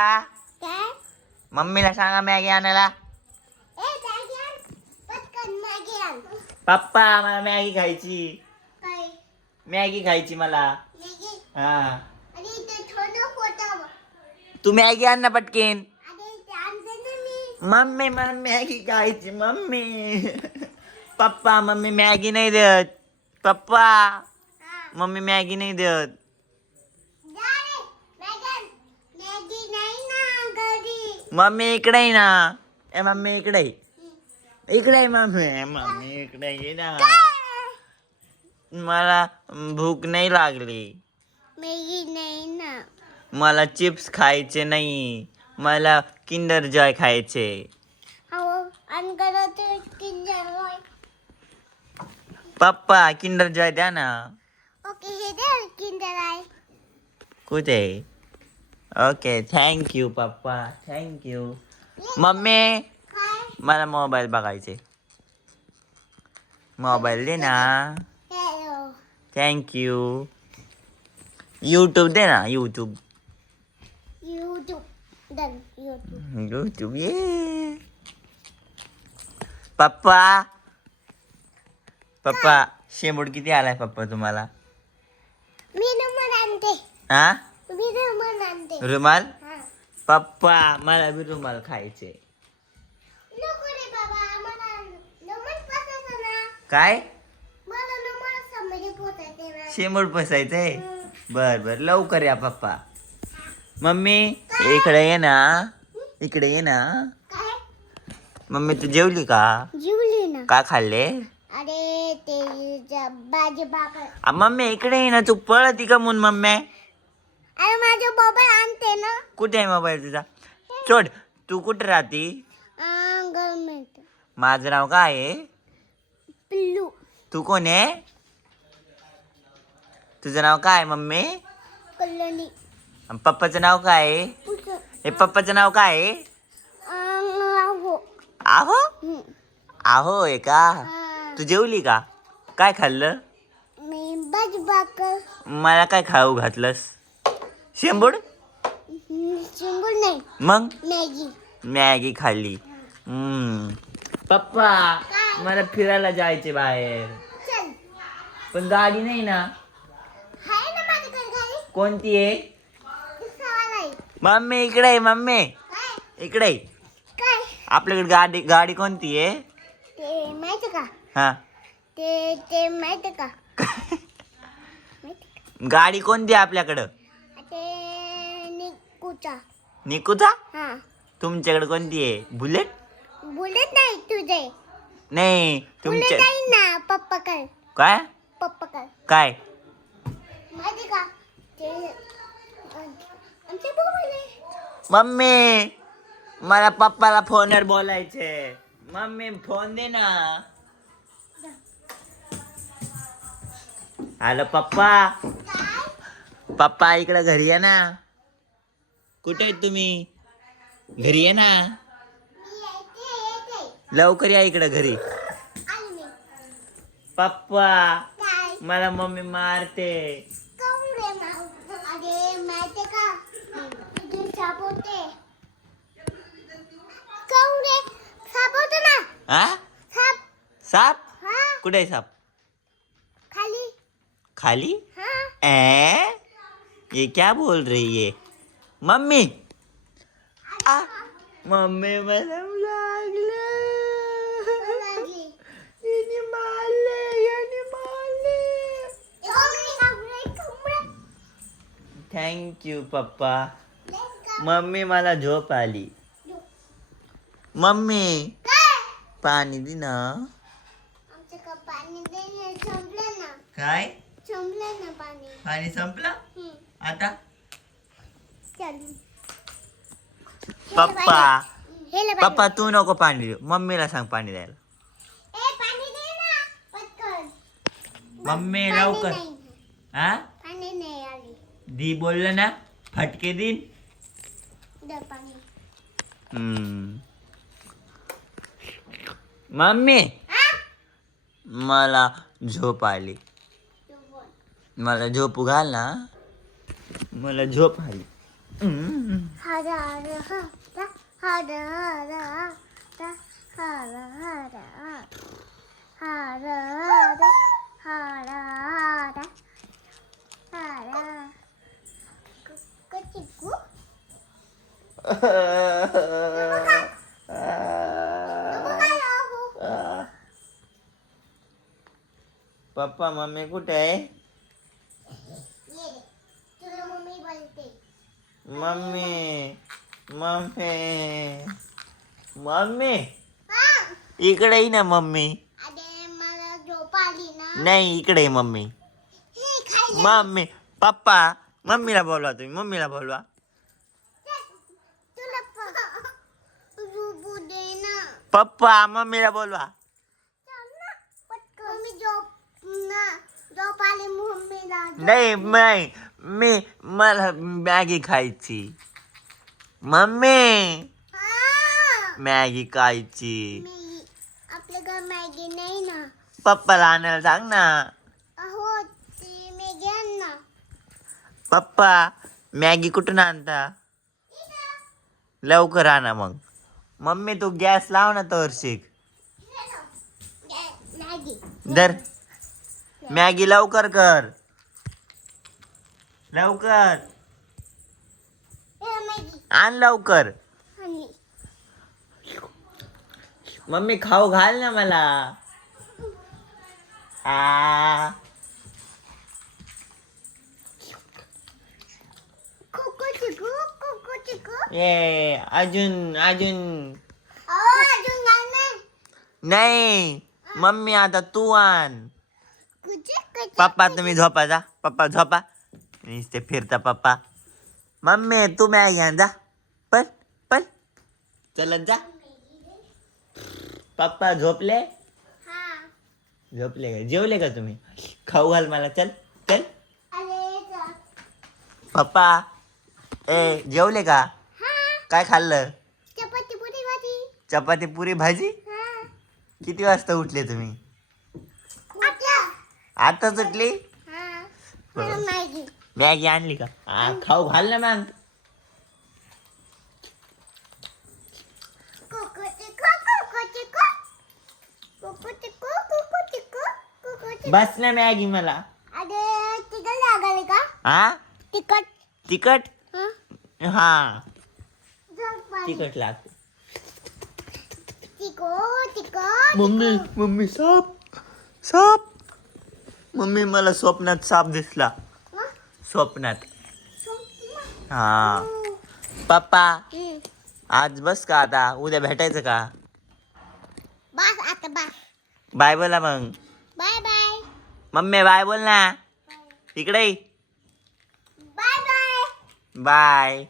काय? मम्मीला सांगा मॅगी आणायला. ए मॅगी आण. पटकन मॅगी आण. पप्पा मला मॅगी खायची. काय? मॅगी खायची मला. मॅगी? हा आणि ते थोडं फोटो. तू मॅगी आण ना पटकेन. अरे ते आणते ना मी. मम्मी मला मॅगी खायची मम्मी. पप्पा मम्मी मॅगी नाही देत. पप्पा हा. मम्मी मॅगी नाही देत. जा रे. मॅगी आण. मॅगी नाही ना घरी. मम्मी इकडे आहे ना. ए मम्मी इकडे ये. इकडे आहे मम्मी. मम्मी इकडे ये ना. मला भूक नाही लागली. मॅगी नाही ना. मला चिप्स खायचे नाही. मला किंडर जॉय खायचे. हो आणि घरात किंजर होय. पप्पा किंडर जॉय द्या ना. ओके हे दे किंजर आहे. कुठे? ओके थँक्यू पप्पा थँक्यू. मम्मी काय? मला मोबाईल बघायचे. मोबाईल दे ना. हॅलो. थँक्यू. यूट्यूब दे ना. YouTube YouTube. Done YouTube. YouTube ये. पप्पा पप्पा शेंबूड किती आलाय पप्पा तुम्हाला? मी रुमाल आणते. हा मी रुमाल आणते. रुमाल? हा. पप्पा मला बी रुमाल खायचे. नको रे बाबा मला रुमाल पसंत ना. काय? मला रुमाल समोर पोचायचे ना. शेंबूड पसायचंय. बर बर लवकर या पप्पा. मम्मी इकडे ये ना. इकडे ये ना. काय? मम्मी तू जेवली का? जेवली ना. काय खाल्ले? अरे ते भाजी भाकर. मम्मी इकडे ये ना. तू पळती का म्हणून मम्मी? अरे माझा मोबाईल आणते ना. कुठे आहे मोबाईल तुझा? सोड. तू कुठे राहती? गव्हर्नमेंट. माझं नाव काय आहे? पिल्लू. तू कोण आहे? तुझं नाव काय मम्मी? कल्याणी. आणि पप्पाचं नाव काय आहे? हे पप्पाचं नाव काय आहे? हो. आहो आहो आहे का? तू जेवली का? काय खाल्लं? मी भाजी भाकर. मला काय खाऊ घातलंस? शेंबूड? चिंबूड नाही. मग मॅगी. मॅगी खाल्ली. पप्पा काय? मला फिरायला जायचे बाहेर. चल. पण गाडी नाही ना. हाय ना माझ्याकडे घरी. कोणती आहे? सवाल आहे. मम्मी इकडे आहे. मम्मी काय? इकडे आहे. काय? आपल्याकडे गाडी गाडी कोणती आहे? ते माहिती का? हा ते माहिती का? गाडी कोणती आहे आपल्याकडं? ते निकूचा. निकूचा? हा. तुमच्याकडे कोणती आहे? बुलेट? बुलेट नाही तुझे. नाही बुलेट तुमच्या आहे ना पप्पा कर. काय पप्पा कर. काय? माहिती का? ते आमचे मोबाईल आहे. मम्मी मला पप्पाला फोनवर बोलायचे. मम्मी फोन दे ना. हॅलो पप्पा. काय? पप्पा इकडे घरी या ना. कुठे आहेत तुम्ही? घरी ये ना. मी येते. लवकर या इकडे घरी. आली मी. पप्पा काय? मला मम्मी मारते. काऊन रे माऊ? अरे माहिती का? तुझे सापवते. काऊन रे? सापवतो ना. हा साप. साप? हा. कुठे आहे साप? खाली. खाली? हा. ये क्या बोल रही है मम्मी? मम्मी मला लागलं. लागली. याने मारले. थँक्यू पप्पा. मम्मी मला झोप आली. मम्मी पाणी दे ना. आमच्या पाणी दे. संपलं ना. काय? संपलं ना पाणी. पाणी संपलं आता? चल. पप्पा हेला पप्पा तू नको पाणी देऊ. मम्मीला सांग पाणी द्यायला. ए पाणी दे ना पटकन. मम्मी पाणी लवकर. नाही. हा पाणी नाही आली. दी बोललं ना फटके दिन. दे पाणी. मम्मी हा? मला झोप आली. तू बोल. मला झोप घाल ना. मला झोप आली. हरा हरा हरा हरा हरा हरा हरा हरा हरा हरा चिकू पप्पा मम्मी कुठे आहे? तुला मम्मी बोलते. मम्मी मम्मी मम्मी इकडे ये ना मम्मी. अरे मला झोप आली ना. नाही इकडे ये मम्मी. हे खायला मम्मी पप्पा मम्मीला बोलवा, तुम्ही मम्मीला बोलवा. तुला झोपू दे ना. पप्पा मम्मीला बोलवा. मम्मी झोप आली मम्मीला. नाही नाही मी मला मॅगी खायची. मम्मी हा. मॅगी खायची. आपल्या घर मॅगी नाही ना. पप्पाला आणायला सांग ना. अहो ती मॅगी आण ना. पप्पा मॅगी कुठून आणता? लवकर आणा मग. मम्मी तू गॅस लाव ना तर शिक. मॅगी दर मॅगी लवकर कर. लवकर मॅगी आण लवकर. आणि मम्मी खाऊ घाल ना मला. आ कोको चिकू ये अजून अजून अजून नाही. नाही मम्मी आता तू आण. कुठे पप्पा तुम्ही झोपा जा. पप्पा झोपा. नुसते फिरता पप्पा. मम्मी तू मॅगी आण जा. पल पल चलत जा. पप्पा झोपले? हा. झोपले का? जेवले का तुम्ही? खाऊ घाल मला. चल चल. अरे पप्पा ए जेवले का? हा. काय खाल्लं? चपाती पुरी भाजी. चपाती पुरी भाजी. हा. किती वाजता उठले तुम्ही? आताच उठली? हा. मला मॅगी. मॅगी आणली का? खाऊ घाल ना मग. कोको चिकू. बस ना मॅगी मला. अरे तिखट लागले का? हा तिखट. तिखट. हा. हा झोप आली. तिखट लागते. तिखट. मम्मी मम्मी साप साप. मम्मी मला स्वप्नात साप दिसला. स्वप्नात. हा पप्पा आज बस का आता? उद्या भेटायचं का? बस आता बस. बाय बोला मग. Bye bye. मम्मी बाय बोल ना. इकडे बाय बाय. बाय.